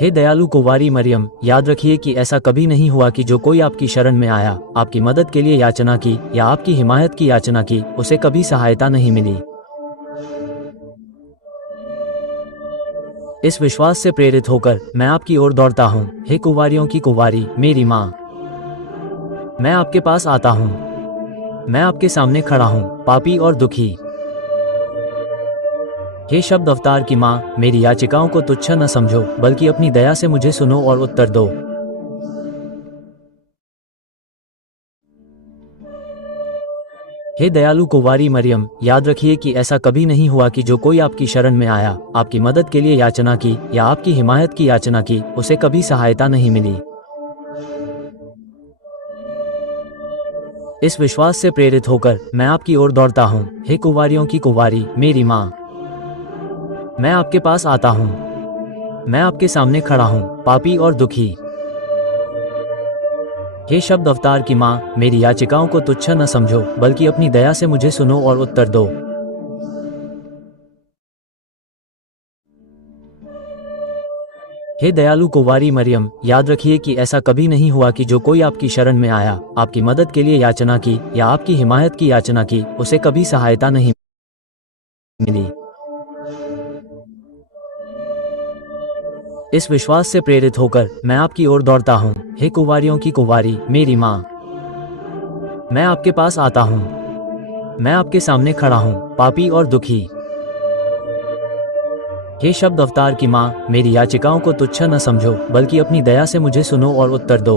हे दयालु कुंवारी मरियम, याद रखिए कि ऐसा कभी नहीं हुआ कि जो कोई आपकी शरण में आया, आपकी मदद के लिए याचना की या आपकी हिमायत की याचना की, उसे कभी सहायता नहीं मिली। इस विश्वास से प्रेरित होकर मैं आपकी ओर दौड़ता हूँ। हे कुंवारियों की कुंवारी, मेरी माँ, मैं आपके पास आता हूँ। मैं आपके सामने खड़ा हूँ, पापी और दुखी। हे शब्द अवतार की माँ, मेरी याचिकाओं को तुच्छ न समझो, बल्कि अपनी दया से मुझे सुनो और उत्तर दो। हे दयालु कुंवारी मरियम, याद रखिए कि ऐसा कभी नहीं हुआ कि जो कोई आपकी शरण में आया, आपकी मदद के लिए याचना की या आपकी हिमायत की याचना की, उसे कभी सहायता नहीं मिली। इस विश्वास से प्रेरित होकर मैं आपकी ओर दौड़ता हूँ। हे कुंवारियों की कुंवारी, मेरी माँ, मैं आपके पास आता हूँ। मैं आपके सामने खड़ा हूँ, पापी और दुखी। हे शब्द अवतार की माँ, मेरी याचिकाओं को तुच्छ न समझो, बल्कि अपनी दया से मुझे सुनो और उत्तर दो। हे दयालु कुंवारी मरियम, याद रखिए कि ऐसा कभी नहीं हुआ कि जो कोई आपकी शरण में आया, आपकी मदद के लिए याचना की या आपकी हिमायत की याचना की, उसे कभी सहायता नहीं मिली। इस विश्वास से प्रेरित होकर मैं आपकी ओर दौड़ता हूँ। हे कुंवारियों की कुंवारी, मेरी माँ, मैं आपके पास आता हूँ। मैं आपके सामने खड़ा हूँ, पापी और दुखी। हे शब्द अवतार की माँ, मेरी याचिकाओं को तुच्छ न समझो, बल्कि अपनी दया से मुझे सुनो और उत्तर दो।